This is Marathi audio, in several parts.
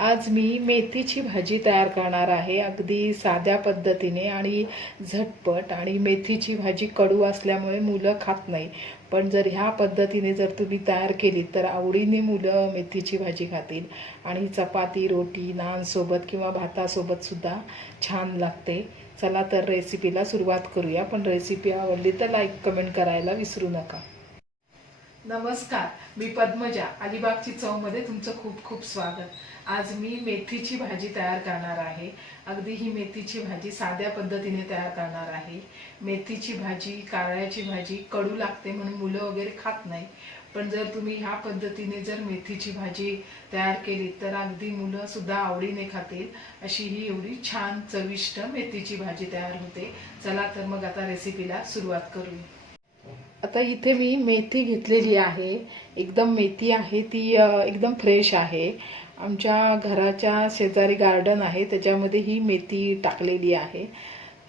आज मी मेथीची भाजी तयार करणार आहे अगदी साध्या पद्धतीने आणि झटपट. आणि मेथीची भाजी कडू असल्यामुळे मुलं खात नाही. पण जर ह्या पद्धतीने जर तुम्ही तयार केली तर आवडीने मुलं मेथीची भाजी खातील. आणि चपाती रोटी नानसोबत किंवा भातासोबतसुद्धा छान लागते. चला तर रेसिपीला सुरुवात करूया. पण रेसिपी आवडली तर लाईक कमेंट करायला विसरू नका. नमस्कार मी पद्मजा अलिबागची चवमध्ये तुमचं खूप खूप स्वागत. आज मी मेथीची भाजी तयार करणार आहे. अगदी ही मेथीची भाजी साध्या पद्धतीने तयार करणार आहे. मेथीची भाजी कारळ्याची भाजी कडू लागते म्हणून मुलं वगैरे खात नाही. पण जर तुम्ही ह्या पद्धतीने जर मेथीची भाजी तयार केली तर अगदी मुलंसुद्धा आवडीने खातील. अशी ही एवढी छान चविष्ट मेथीची भाजी तयार होते. चला तर मग आता रेसिपीला सुरुवात करूया. आता इथे मी मेथी घेतलेली आहे. एकदम मेथी आहे ती एकदम फ्रेश आहे. आमच्या घराच्या शेजारी गार्डन आहे त्याच्यामध्ये ही मेथी टाकलेली आहे.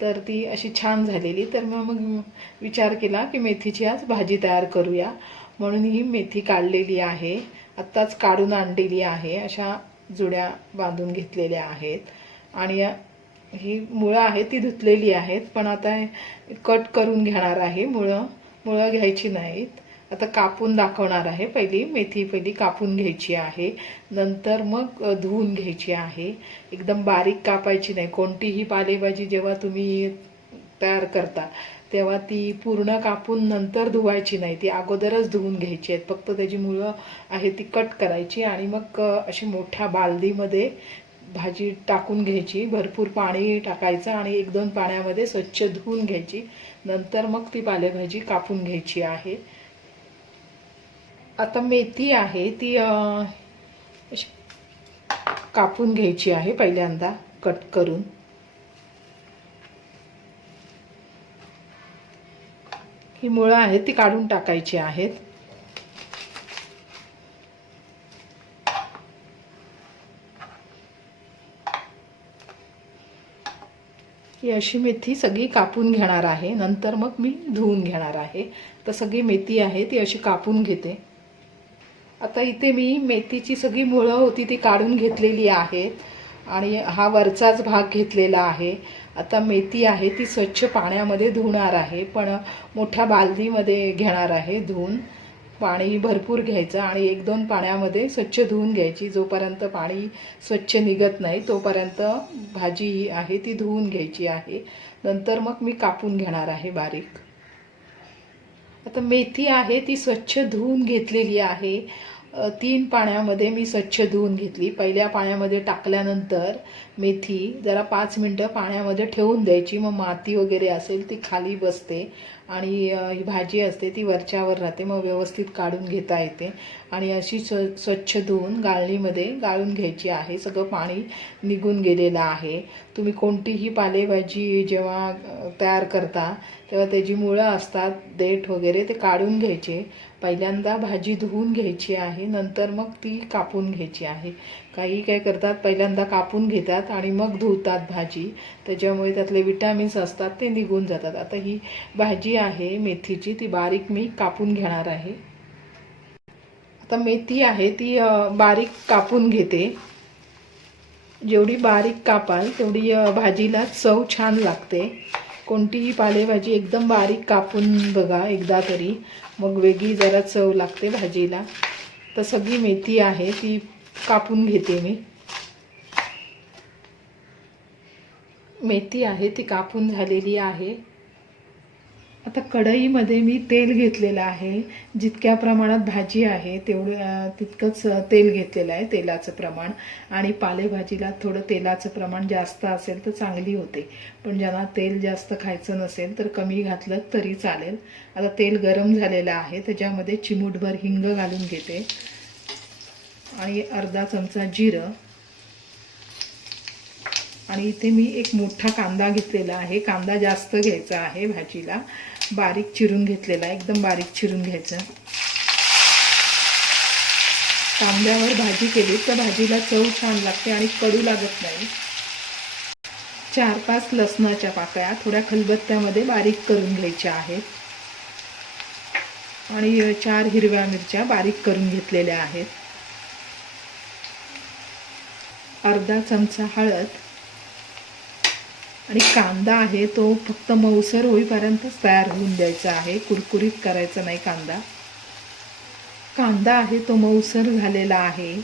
तर ती अशी छान झालेली. तर मग मग विचार केला की मेथीची आज भाजी तयार करूया. म्हणून ही मेथी काढलेली आहे. आत्ताच काढून आणलेली आहे. अशा जुड्या बांधून घेतलेल्या आहेत. आणि ही मुळं आहेत ती धुतलेली आहेत. पण आता कट करून घेणार आहे मुळं. मुळं घ्यायची नाहीत. आता कापून दाखवणार आहे. पहिली मेथी पहिली कापून घ्यायची आहे. नंतर मग धुवून घ्यायची आहे. एकदम बारीक कापायची नाही. कोणतीही पालेभाजी जेव्हा तुम्ही तयार करता तेव्हा ती पूर्ण कापून नंतर धुवायची नाही. ती अगोदरच धुवून घ्यायची आहेत. फक्त त्याची मुळं आहे ती कट करायची आणि मग अशी मोठ्या बालदीमध्ये भाजी टाकून घ्यायची भरपूर पाणी टाकायचं आणि एक दोन पाण्यामध्ये स्वच्छ धुवून घ्यायची. नंतर मग ती पालेभाजी कापून घ्यायची आहे. आता मेथी आहे ती अशी कापून घ्यायची आहे पहिल्यांदा कट करून. ही मुळं आहेत ती काढून टाकायची आहेत. ही अशी मेथी सगळी कापून घेणार आहे. नंतर मग मी धुवून घेणार आहे. तर सगळी मेथी आहे ती अशी कापून घेते. आता इथे मी मेथीची सगळी मुळं होती ती काढून घेतलेली आहेत. आणि हा वरचाच भाग घेतलेला आहे. आता मेथी आहे ती स्वच्छ पाण्यामध्ये धुणार आहे. पण मोठ्या बालदीमध्ये घेणार आहे धुवून. पाणी भरपूर घ्यायचं आणि एक दोन पाण्यामध्ये स्वच्छ धुवून घ्यायची. जोपर्यंत पाणी स्वच्छ निघत नाही तोपर्यंत भाजी ही आहे ती धुवून घ्यायची आहे. नंतर मग मी कापून घेणार आहे बारीक. आता मेथी आहे ती स्वच्छ धुवून घेतलेली आहे. तीन पाण्यामध्ये मी स्वच्छ धुवून घेतली. पहिल्या पाण्यामध्ये टाकल्यानंतर मेथी जरा पाच मिनटं पाण्यामध्ये ठेवून द्यायची. मग माती वगैरे असेल ती खाली बसते आणि ही भाजी असते ती वरच्यावर राहते. मग व्यवस्थित काढून घेता येते. आणि अशी स्व स्वच्छ धुवून गाळणीमध्ये गाळून घ्यायची आहे. सगळं पाणी निघून गेलेलं आहे. तुम्ही कोणतीही पालेभाजी जेव्हा तयार करता तेव्हा त्याची मुळं असतात देठ वगैरे ते काढून घ्यायचे. पहिल्यांदा भाजी धुवून घ्यायची आहे नंतर मग ती कापून घ्यायची आहे. काही काय करतात पहिल्यांदा कापून घेतात आणि मग धुतात भाजी. त्याच्यामुळे त्यातले विटॅमिन्स असतात ते निघून जातात. आता ही भाजी आहे मेथीची ती बारीक मी कापून घेणार आहे. आता मेथी आहे ती बारीक कापून घेते. जेवढी बारीक कापाल तेवढी भाजीला चव छान लागते. कोणतीही पालेभाजी एकदम बारीक कापून बघा एकदा तरी. मग वेगळी जरा चव लागते भाजीला. तर सगळी मेथी आहे ती कापून घेते मी. मेथी आहे ती कापून झालेली आहे. आता कढईमध्ये मी तेल घेतलेलं आहे. जितक्या प्रमाणात भाजी आहे तेवढं तितकंच तेल घेतलेलं आहे तेलाचं प्रमाण. आणि पालेभाजीला थोडं तेलाचं प्रमाण जास्त असेल तर चांगली होते. पण ज्यांना तेल जास्त खायचं नसेल तर कमी घातलं तरी चालेल. आता तेल गरम झालेलं आहे त्याच्यामध्ये चिमूटभर हिंग घालून घेते. आणि अर्धा चमचा जिरं. आणि इथे मी एक मोठा कांदा घेतलेला आहे. कांदा जास्त घ्यायचा आहे भाजीला. बारीक चिरून घेतलेला आहे. एकदम बारीक चिरून घ्यायचं. कांद्यावर भाजी केली. तर भाजीला चव छान लागते आणि कडू लागत नाही. चार पाच लसणाच्या पाकळ्या थोड्या खलबत्त्यामध्ये बारीक करून घ्यायच्या आहेत. आणि चार हिरव्या मिरच्या बारीक करून घेतलेल्या आहेत. अर्धा चमचा हळद आणि कांदा आहे तो फक्त मऊसर होईपर्यंतच तयार होऊन द्यायचा आहे. कुरकुरीत करायचा नाही कांदा. कांदा आहे तो मऊसर झालेला आहे.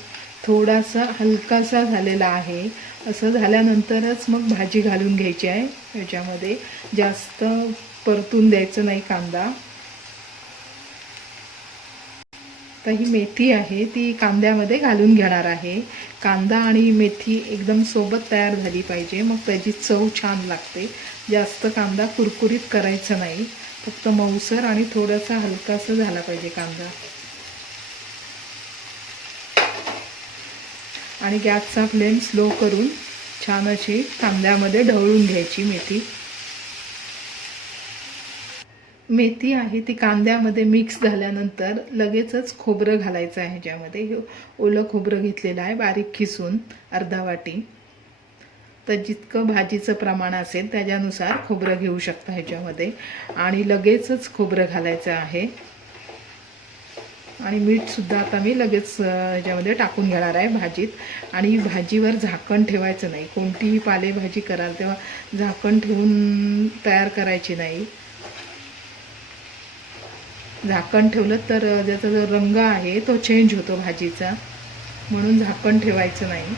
थोडासा हलकासा झालेला आहे. असं झाल्यानंतरच मग भाजी घालून घ्यायची आहे. ह्याच्यामध्ये जास्त परतून द्यायचं नाही कांदा. तर ही मेथी आहे ती कांद्यामध्ये घालून घेणार आहे. कांदा आणि मेथी एकदम सोबत तयार झाली पाहिजे मग त्याची चव छान लागते. जास्त कांदा कुरकुरीत करायचा नाही फक्त मऊसर आणि थोडासा हलकासा झाला पाहिजे कांदा. आणि गॅसचा फ्लेम स्लो करून छान अशी कांद्यामध्ये ढवळून घ्यायची मेथी. मेथी आहे ती कांद्यामध्ये मिक्स झाल्यानंतर लगेचच खोबरं घालायचं आहे ह्याच्यामध्ये हे ओलं खोबरं घेतलेलं आहे बारीक खिसून अर्धा वाटी. तर जितकं भाजीचं प्रमाण असेल त्याच्यानुसार खोबरं घेऊ शकता ह्याच्यामध्ये. आणि लगेचच खोबरं घालायचं आहे. आणि मीठसुद्धा आता मी लगेच ह्याच्यामध्ये टाकून घेणार आहे भाजीत. आणि भाजीवर झाकण ठेवायचं नाही. कोणतीही पालेभाजी कराल तेव्हा झाकण ठेवून तयार करायची नाही. झाकण ठेवलं तर ज्याचा जो रंग आहे तो चेंज होतो भाजीचा. म्हणून झाकण ठेवायचं नाही.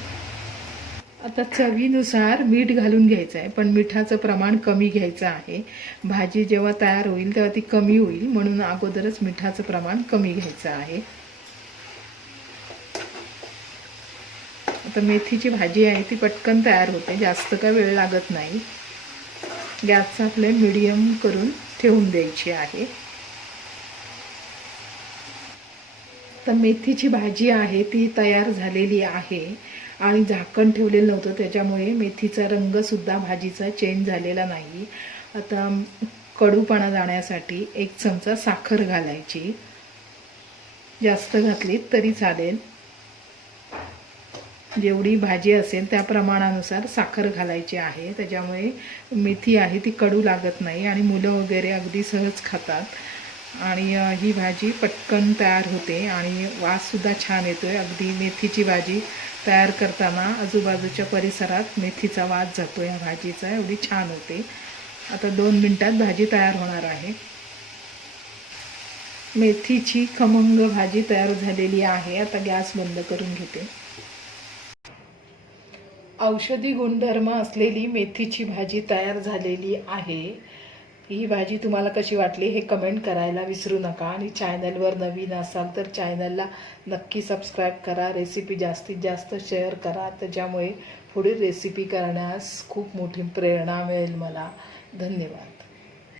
आता चवीनुसार मीठ घालून घ्यायचं आहे पण मिठाचं प्रमाण कमी घ्यायचं आहे. भाजी जेव्हा तयार होईल तेव्हा ती कमी होईल म्हणून अगोदरच मिठाचं प्रमाण कमी घ्यायचं आहे. आता मेथीची भाजी आहे ती पटकन तयार होते जास्त काय वेळ लागत नाही. गॅसचा फ्लेम मिडियम करून ठेवून द्यायची आहे. तर मेथीची भाजी आहे ती तयार झालेली आहे आणि झाकण ठेवलेलं नव्हतं त्याच्यामुळे मेथीचा रंगसुद्धा भाजीचा चेंज झालेला नाही. आता कडूपणा जाण्यासाठी एक चमचा साखर घालायची. जास्त घातली तरी चालेल. जेवढी भाजी असेल त्या प्रमाणानुसार साखर घालायची आहे त्याच्यामुळे मेथी आहे ती कडू लागत नाही आणि मुलं वगैरे अगदी सहज खातात. आणि ही भाजी पटकन तयार होते आणि वाससुद्धा छान येतो आहे अगदी मेथीची भाजी तयार करताना आजूबाजूच्या परिसरात मेथीचा वास जातो या भाजीचा एवढी छान होते. आता दोन मिनटात भाजी तयार होणार आहे. मेथीची खमंग भाजी तयार झालेली आहे. आता गॅस बंद करून घेते. औषधी गुणधर्म असलेली मेथीची भाजी तयार झालेली आहे. ही भाजी तुम्हाला कशी वाटली हे कमेंट करायला विसरू नका. आणि चॅनलवर नवीन असाल तर चॅनलला नक्की सबस्क्राईब करा. रेसिपी जास्तीत जास्त शेअर करा. त्याच्यामुळे पुढील रेसिपी करण्यास खूप मोठी प्रेरणा मिळेल मला. धन्यवाद.